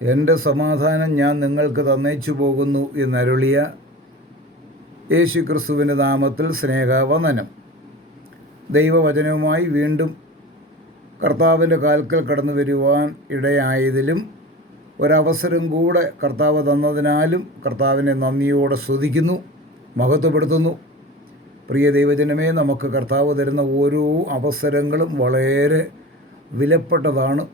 എൻ്റെ സമാധാനം ഞാൻ നിങ്ങൾക്ക് തന്നേച്ചു പോകുന്നു എന്നരുളിയ യേശുക്രിസ്തുവിൻ്റെ നാമത്തിൽ സ്നേഹവന്ദനം. ദൈവവചനവുമായി വീണ്ടും കർത്താവിൻ്റെ കാൽക്കൽ കടന്നു വരുവാൻ ഇടയായതിലും ഒരവസരം കൂടെ കർത്താവ് തന്നതിനാലും കർത്താവിനെ നന്ദിയോടെ സ്തുതിക്കുന്നു, മഹത്വപ്പെടുത്തുന്നു. പ്രിയ ദൈവജനമേ, നമുക്ക് കർത്താവ് തരുന്ന ഓരോ അവസരങ്ങളും വളരെ വിലപ്പെട്ടതാണ്.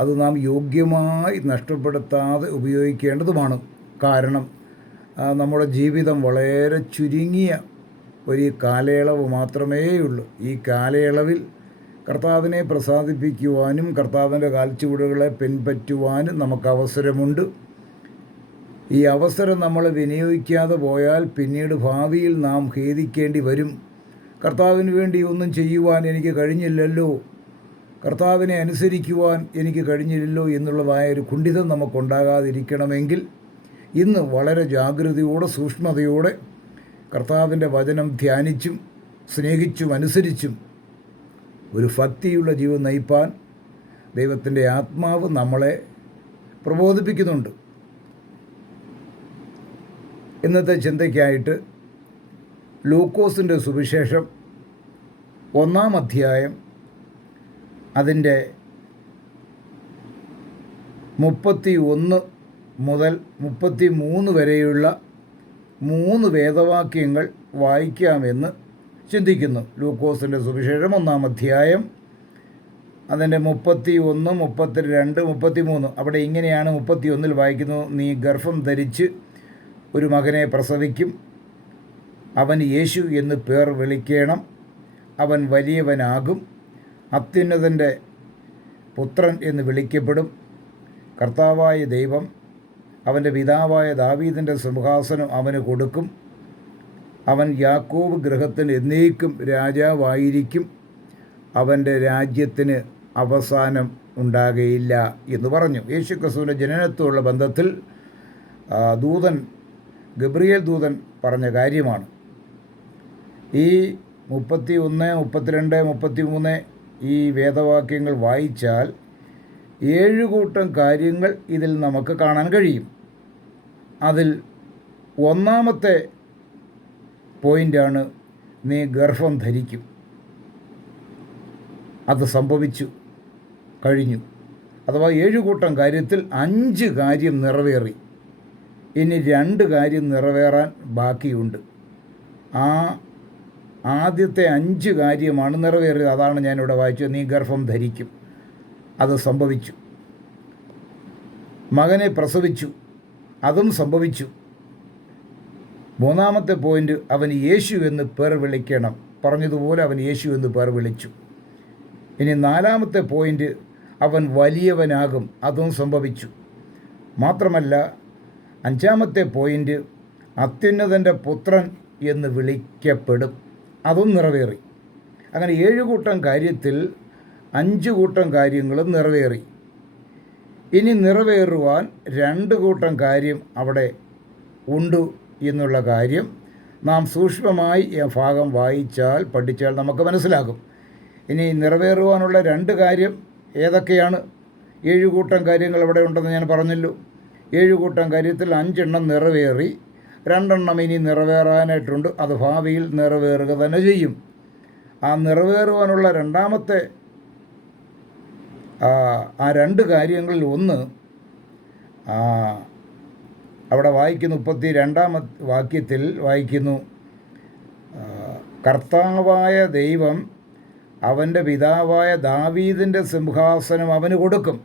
അത് നാം യോഗ്യമായി നഷ്ടപ്പെടുത്താതെ ഉപയോഗിക്കേണ്ടതുമാണ്. കാരണം നമ്മുടെ ജീവിതം വളരെ ചുരുങ്ങിയ ഒരു കാലയളവ് മാത്രമേ ഉള്ളൂ. ഈ കാലയളവിൽ കർത്താവിനെ പ്രസാദിപ്പിക്കുവാനും കർത്താവിൻ്റെ കാൽച്ചുവടുകളെ പിൻപറ്റുവാനും നമുക്ക് അവസരമുണ്ട്. ഈ അവസരം നമ്മൾ വിനിയോഗിക്കാതെ പോയാൽ പിന്നീട് ഭാവിയിൽ നാം ഖേദിക്കേണ്ടി വരും. കർത്താവിന് വേണ്ടി ഒന്നും ചെയ്യുവാൻ എനിക്ക് കഴിഞ്ഞില്ലല്ലോ, കർത്താവിനെ അനുസരിക്കുവാൻ എനിക്ക് കഴിഞ്ഞില്ലല്ലോ എന്നുള്ളതായ ഒരു കുണ്ഠിതം നമുക്കുണ്ടാകാതിരിക്കണമെങ്കിൽ ഇന്ന് വളരെ ജാഗ്രതയോടെ സൂക്ഷ്മതയോടെ കർത്താവിൻ്റെ വചനം ധ്യാനിച്ചും സ്നേഹിച്ചും അനുസരിച്ചും ഒരു ഭക്തിയുള്ള ജീവിതം നയിപ്പാൻ ദൈവത്തിൻ്റെ ആത്മാവ് നമ്മളെ പ്രബോധിപ്പിക്കുന്നുണ്ട്. ഇന്നത്തെ ചിന്തയ്ക്കായിട്ട് ലൂക്കോസിൻ്റെ സുവിശേഷം 1-ാം അധ്യായം അതിൻ്റെ 31 മുതൽ 33 വരെയുള്ള 3 വേദവാക്യങ്ങൾ വായിക്കാമെന്ന് ചിന്തിക്കുന്നു. ലൂക്കോസിൻ്റെ സുവിശേഷം 1-ാം അധ്യായം അതിൻ്റെ 31, 32, 33. അവിടെ ഇങ്ങനെയാണ് 31 വായിക്കുന്നത്: നീ ഗർഭം ധരിച്ച് ഒരു മകനെ പ്രസവിക്കും, അവൻ യേശു എന്ന് പേർ വിളിക്കണം. അവൻ വലിയവനാകും, അത്യുന്നതൻ്റെ പുത്രൻ എന്ന് വിളിക്കപ്പെടും. കർത്താവായ ദൈവം അവൻ്റെ പിതാവായ ദാവീദിൻ്റെ സിംഹാസനം അവന് കൊടുക്കും. അവൻ യാക്കോബ് ഗൃഹത്തിന് എന്നേക്കും രാജാവായിരിക്കും. അവൻ്റെ രാജ്യത്തിന് അവസാനം ഉണ്ടാകുകയില്ല എന്ന് പറഞ്ഞു. യേശുക്രിസ്തുവിൻ്റെ ജനനത്തോടുള്ള ബന്ധത്തിൽ ഗബ്രിയേൽ ദൂതൻ പറഞ്ഞ കാര്യമാണ്. ഈ 31, 32, 33 ഈ വേദവാക്യങ്ങൾ വായിച്ചാൽ 7 കൂട്ടം കാര്യങ്ങൾ ഇതിൽ നമുക്ക് കാണാൻ കഴിയും. അതിൽ 1-ാമത്തെ പോയിൻ്റാണ് നീ ഗർഭം ധരിക്കും. അത് സംഭവിച്ചു കഴിഞ്ഞു. അഥവാ 7 കൂട്ടം കാര്യത്തിൽ 5 കാര്യം നിറവേറി. ഇനി 2 കാര്യം നിറവേറാൻ ബാക്കിയുണ്ട്. ആദ്യത്തെ 5 കാര്യമാണ് നിറവേറിയത്. അതാണ് ഞാനിവിടെ വായിച്ചത്. നീ ഗർഭം ധരിക്കും. അത് സംഭവിച്ചു. മകനെ പ്രസവിച്ചു. അതും സംഭവിച്ചു. 3-ാമത്തെ പോയിൻ്റ്, അവൻ യേശു എന്ന് പേർ വിളിക്കണം. പറഞ്ഞതുപോലെ അവൻ യേശു എന്ന് പേർ വിളിച്ചു. ഇനി 4-ാമത്തെ പോയിൻ്റ്, അവൻ വലിയവനാകും. അതും സംഭവിച്ചു. മാത്രമല്ല 5-ാമത്തെ പോയിൻ്റ്, അത്യുന്നതൻ്റെ പുത്രൻ എന്ന് വിളിക്കപ്പെടും. അതും നിറവേറി. അങ്ങനെ 7 കൂട്ടം കാര്യത്തിൽ 5 കൂട്ടം കാര്യങ്ങളും നിറവേറി. ഇനി നിറവേറുവാൻ 2 കൂട്ടം കാര്യം അവിടെ ഉണ്ട് എന്നുള്ള കാര്യം നാം സൂക്ഷ്മമായി ഈ ഭാഗം പഠിച്ചാൽ നമുക്ക് മനസ്സിലാകും. ഇനി നിറവേറുവാനുള്ള 2 കാര്യം ഏതൊക്കെയാണ്? 7 കൂട്ടം കാര്യങ്ങൾ അവിടെ ഉണ്ടെന്ന് ഞാൻ പറഞ്ഞല്ലോ. 7 കൂട്ടം കാര്യത്തിൽ 5 എണ്ണം നിറവേറി, 2 എണ്ണം ഇനി നിറവേറാനായിട്ടുണ്ട്. അത് ഭാവിയിൽ നിറവേറുക തന്നെ ചെയ്യും. ആ നിറവേറുവാനുള്ള 2-ാമത്തെ 2 കാര്യങ്ങളിൽ ഒന്ന് അവിടെ വായിക്കുന്നു. 32-ാം വാക്യത്തിൽ വായിക്കുന്നു: കർത്താവായ ദൈവം അവൻ്റെ പിതാവായ ദാവീദിൻ്റെ സിംഹാസനം അവന് കൊടുക്കും.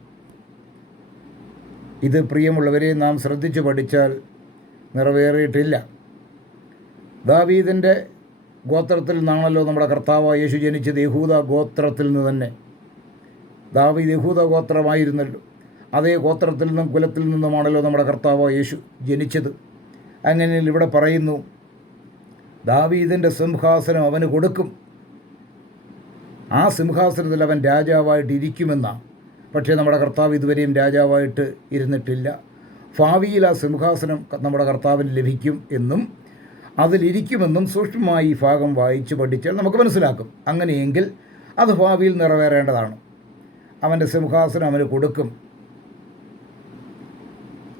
ഇത് പ്രിയമുള്ളവരെ നാം ശ്രദ്ധിച്ചു പഠിച്ചാൽ നിറവേറിയിട്ടില്ല. ദാവീദിൻ്റെ ഗോത്രത്തിൽ നിന്നാണല്ലോ നമ്മുടെ കർത്താവായ യേശു ജനിച്ചത്. യഹൂദ ഗോത്രത്തിൽ നിന്ന് തന്നെ. ദാവീദ് യഹൂദ ഗോത്രമായിരുന്നല്ലോ. അതേ ഗോത്രത്തിൽ നിന്നും കുലത്തിൽ നിന്നുമാണല്ലോ നമ്മുടെ കർത്താവായ യേശു ജനിച്ചത്. അങ്ങനെ ഇവിടെ പറയുന്നു, ദാവീദിൻ്റെ സിംഹാസനം അവന് കൊടുക്കും. ആ സിംഹാസനത്തിൽ അവൻ രാജാവായിട്ട് ഇരിക്കുമെന്നാണ്. പക്ഷേ നമ്മുടെ കർത്താവ് ഇതുവരെയും രാജാവായിട്ട് ഇരുന്നിട്ടില്ല. ഭാവിയിൽ ആ സിംഹാസനം നമ്മുടെ കർത്താവിന് ലഭിക്കും എന്നും അതിലിരിക്കുമെന്നും സൂക്ഷ്മമായി ഈ ഭാഗം വായിച്ച് പഠിച്ചാൽ നമുക്ക് മനസ്സിലാക്കും. അങ്ങനെയെങ്കിൽ അത് ഭാവിയിൽ നിറവേറേണ്ടതാണ്. അവൻ്റെ സിംഹാസനം അവന് കൊടുക്കും.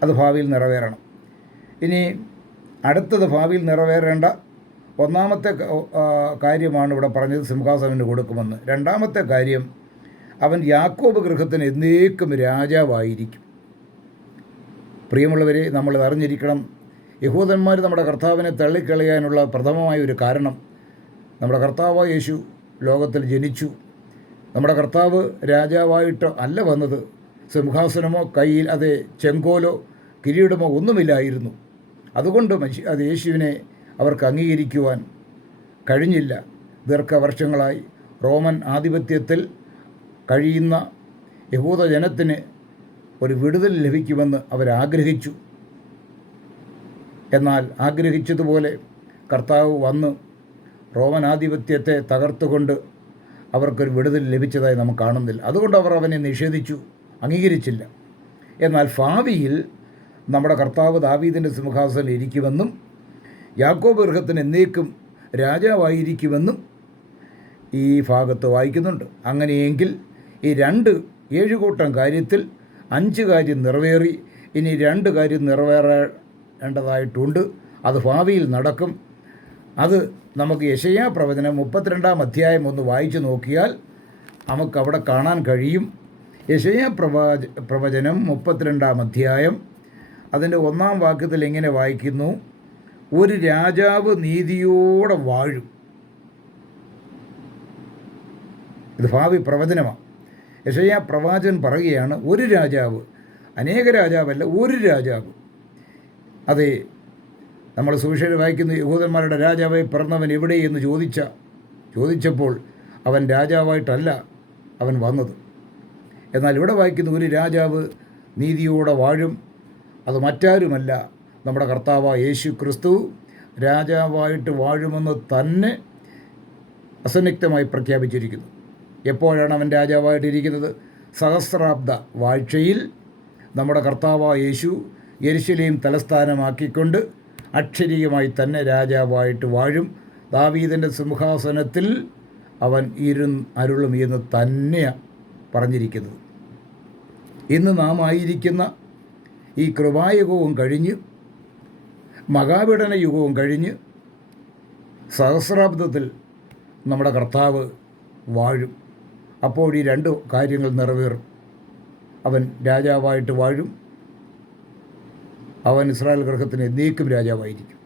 അത് ഭാവിയിൽ നിറവേറണം. ഇനി അടുത്തത് ഭാവിയിൽ നിറവേറേണ്ട ഒന്നാമത്തെ കാര്യമാണ് ഇവിടെ പറഞ്ഞത്, സിംഹാസനം കൊടുക്കുമെന്ന്. രണ്ടാമത്തെ കാര്യം, അവൻ യാക്കോബ് ഗൃഹത്തിന് എന്നേക്കും രാജാവായിരിക്കും. പ്രിയമുള്ളവരെ, നമ്മൾ അറിഞ്ഞിരിക്കണം, യഹൂദന്മാർ നമ്മുടെ കർത്താവിനെ തള്ളിക്കളയാനുള്ള പ്രഥമമായ ഒരു കാരണം, നമ്മുടെ കർത്താവായ യേശു ലോകത്തിൽ ജനിച്ചു. നമ്മുടെ കർത്താവ് രാജാവായിട്ട് അല്ല വന്നത്. സിംഹാസനമോ കയ്യിൽ അതേ ചെങ്കോലോ കിരീടമോ ഒന്നുമില്ലായിരുന്നു. അതുകൊണ്ട് അത് യേശുവിനെ അവർക്ക് അംഗീകരിക്കുവാൻ കഴിഞ്ഞില്ല. ദീർഘവർഷങ്ങളായി റോമൻ ആധിപത്യത്തിൽ കഴിയുന്ന യഹൂദ ജനത്തിന് ഒരു വിടുതൽ ലഭിക്കുമെന്ന് അവരാഗ്രഹിച്ചു. എന്നാൽ ആഗ്രഹിച്ചതുപോലെ കർത്താവ് വന്ന് റോമൻ ആധിപത്യത്തെ തകർത്തുകൊണ്ട് അവർക്കൊരു വിടുതൽ ലഭിച്ചതായി നമുക്ക് കാണുന്നില്ല. അതുകൊണ്ട് അവർ അവനെ നിഷേധിച്ചു, അംഗീകരിച്ചില്ല. എന്നാൽ ഭാവിയിൽ നമ്മുടെ കർത്താവ് ദാവീദിൻ്റെ സിംഹാസനം ഇരിക്കുമെന്നും യാക്കോബ് ഗൃഹത്തിന് എന്നേക്കും രാജാവായിരിക്കുമെന്നും ഈ ഭാഗത്ത് വായിക്കുന്നുണ്ട്. അങ്ങനെയെങ്കിൽ ഈ 7 കൂട്ടം കാര്യത്തിൽ 5 കാര്യം നിറവേറി. ഇനി 2 കാര്യം നിറവേറേണ്ടതായിട്ടുണ്ട്. അത് ഭാവിയിൽ നടക്കും. അത് നമുക്ക് യെശയ്യാ പ്രവചനം 32-ാം അധ്യായം ഒന്ന് വായിച്ചു നോക്കിയാൽ നമുക്കവിടെ കാണാൻ കഴിയും. യെശയ്യാ പ്രവചനം 32-ാം അധ്യായം അതിൻ്റെ 1-ാം വാക്യത്തിൽ ഇങ്ങനെ വായിക്കുന്നു: ഒരു രാജാവ് നീതിയോടെ വാഴും. ഇത് ഭാവി പ്രവചനമാണ്. യെശയ്യാ പ്രവാചകൻ പറയുകയാണ്, ഒരു രാജാവ്, അനേക രാജാവല്ല, ഒരു രാജാവ്. അതെ, നമ്മൾ സുവിശേഷം വായിക്കുന്ന യഹൂദന്മാരുടെ രാജാവായി പിറന്നവൻ എവിടെ എന്ന് ചോദിച്ചപ്പോൾ അവൻ രാജാവായിട്ടല്ല അവൻ വന്നത്. എന്നാൽ ഇവിടെ വായിക്കുന്ന ഒരു രാജാവ് നീതിയോടെ വാഴും. അത് മറ്റാരുമല്ല, നമ്മുടെ കർത്താവായ യേശു ക്രിസ്തു രാജാവായിട്ട് വാഴുമെന്ന് തന്നെ അസന്നിഗ്ധമായി പ്രഖ്യാപിച്ചിരിക്കുന്നു. എപ്പോഴാണ് അവൻ രാജാവായിട്ടിരിക്കുന്നത്? സഹസ്രാബ്ദ വാഴ്ചയിൽ നമ്മുടെ കർത്താവായ യേശു യെരുശലേം തലസ്ഥാനമാക്കിക്കൊണ്ട് അക്ഷരീയമായി തന്നെ രാജാവായിട്ട് വാഴും. ദാവീദിൻ്റെ സിംഹാസനത്തിൽ അവൻ അരുളും എന്ന് തന്നെയാണ് പറഞ്ഞിരിക്കുന്നത്. ഇന്ന് നാം ആയിരിക്കുന്ന ഈ കൃപായുഗവും കഴിഞ്ഞ് മഹാപീഡന യുഗവും കഴിഞ്ഞ് സഹസ്രാബ്ദത്തിൽ നമ്മുടെ കർത്താവ് വാഴും. അപ്പോൾ ഈ 2 കാര്യങ്ങൾ നിറവേറും. അവൻ രാജാവായിട്ട് വാഴും. അവൻ ഇസ്രായേൽ ഗൃഹത്തിന് എന്നേക്കും രാജാവായിരിക്കും.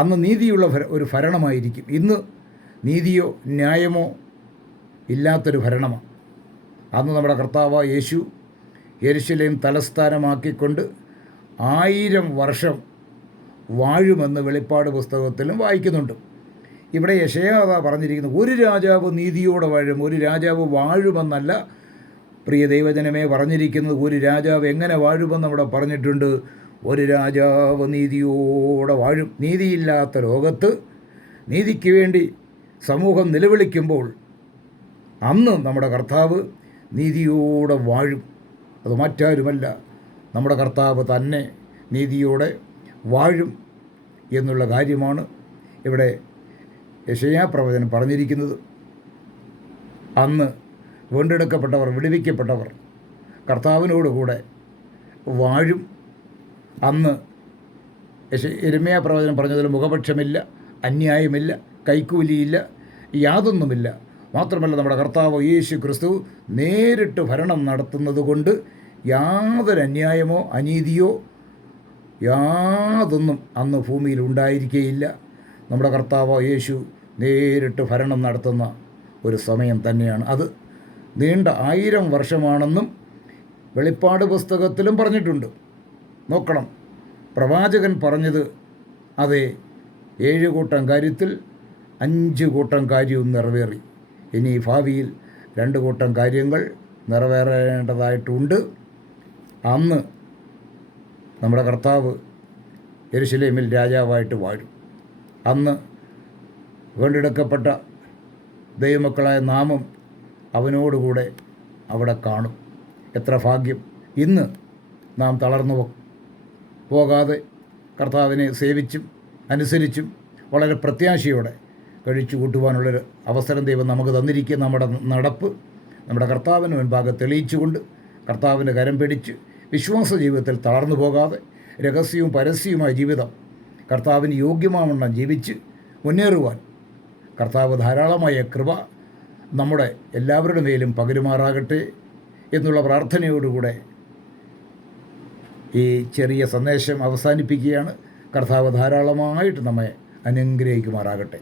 അന്ന് നീതിയുള്ള ഒരു ഭരണമായിരിക്കും. ഇന്ന് നീതിയോ ന്യായമോ ഇല്ലാത്തൊരു ഭരണമാണ്. അന്ന് നമ്മുടെ കർത്താവായ യേശു യെരുശലേം തലസ്ഥാനമാക്കിക്കൊണ്ട് 1000 വർഷം വാഴുമെന്ന് വെളിപ്പാട് പുസ്തകത്തിലും വായിക്കുന്നുണ്ട്. ഇവിടെ യെശയ്യാ പറഞ്ഞിരിക്കുന്നത്, ഒരു രാജാവ് നീതിയോടെ വാഴും. ഒരു രാജാവ് വാഴുമെന്നല്ല പ്രിയ ദൈവജനമേ പറഞ്ഞിരിക്കുന്നത്. ഒരു രാജാവ് എങ്ങനെ വാഴുമെന്ന് അവിടെ പറഞ്ഞിട്ടുണ്ട്. ഒരു രാജാവ് നീതിയോടെ വാഴും. നീതിയില്ലാത്ത ലോകത്ത് നീതിക്ക് വേണ്ടി സമൂഹം നിലവിളിക്കുമ്പോൾ അന്ന് നമ്മുടെ കർത്താവ് നീതിയോടെ വാഴും. അത് മറ്റാരുമല്ല, നമ്മുടെ കർത്താവ് തന്നെ നീതിയോടെ വാഴും എന്നുള്ള കാര്യമാണ് ഇവിടെ യെശയ്യാ പ്രവചനം പറഞ്ഞിരിക്കുന്നത്. അന്ന് വീണ്ടെടുക്കപ്പെട്ടവർ, വിടുവിക്കപ്പെട്ടവർ കർത്താവിനോടുകൂടെ വാഴും. അന്ന് യെരമ്യാ പ്രവചനം പറഞ്ഞതിൽ മുഖപക്ഷമില്ല, അന്യായമില്ല, കൈക്കൂലിയില്ല, യാതൊന്നുമില്ല. മാത്രമല്ല, നമ്മുടെ കർത്താവ് യേശു ക്രിസ്തു നേരിട്ട് ഭരണം നടത്തുന്നത് കൊണ്ട് യാതൊരു അന്യായമോ അനീതിയോ യാതൊന്നും അന്ന് ഭൂമിയിൽ ഉണ്ടായിരിക്കുകയില്ല. നമ്മുടെ കർത്താവ് യേശു നേരിട്ട് ഭരണം നടത്തുന്ന ഒരു സമയം തന്നെയാണ്. അത് നീണ്ട 1000 വർഷമാണെന്നും വെളിപ്പാട് പുസ്തകത്തിലും പറഞ്ഞിട്ടുണ്ട്. നോക്കണം, പ്രവാചകൻ പറഞ്ഞത് അതെ, 7 കൂട്ടം കാര്യത്തിൽ 5 കൂട്ടം കാര്യവും നിറവേറി. ഇനി ഭാവിയിൽ 2 കൂട്ടം കാര്യങ്ങൾ നിറവേറേണ്ടതായിട്ടുണ്ട്. അന്ന് നമ്മുടെ കർത്താവ് യെരുശലേമിൽ രാജാവായിട്ട് വാഴും. അന്ന് വീണ്ടെടുക്കപ്പെട്ട ദൈവമക്കളായ നാമം അവനോടുകൂടെ അവിടെ കാണും. എത്ര ഭാഗ്യം! ഇന്ന് നാം തളർന്നു പോകാതെ കർത്താവിനെ സേവിച്ചും അനുസരിച്ചും വളരെ പ്രത്യാശയോടെ കഴിച്ചു കൂട്ടുവാനുള്ളൊരു അവസരം ദൈവം നമുക്ക് തന്നിരിക്കുക. നമ്മുടെ നടപ്പ് നമ്മുടെ കർത്താവിന് മുൻപാകെ തെളിയിച്ചുകൊണ്ട് കർത്താവിൻ്റെ കരം പിടിച്ച് വിശ്വാസ ജീവിതത്തിൽ തളർന്നു പോകാതെ രഹസ്യവും പരസ്യവുമായ ജീവിതം കർത്താവിന് യോഗ്യമാവണ്ണം ജീവിച്ച് മുന്നേറുവാൻ കർത്താവ് ധാരാളമായ കൃപ നമ്മുടെ എല്ലാവരുടെ മേലും പകരുമാറാകട്ടെ എന്നുള്ള പ്രാർത്ഥനയോടുകൂടെ ഈ ചെറിയ സന്ദേശം അവസാനിപ്പിക്കുകയാണ്. കർത്താവ് ധാരാളമായിട്ട് നമ്മെ അനുഗ്രഹിക്കുമാറാകട്ടെ.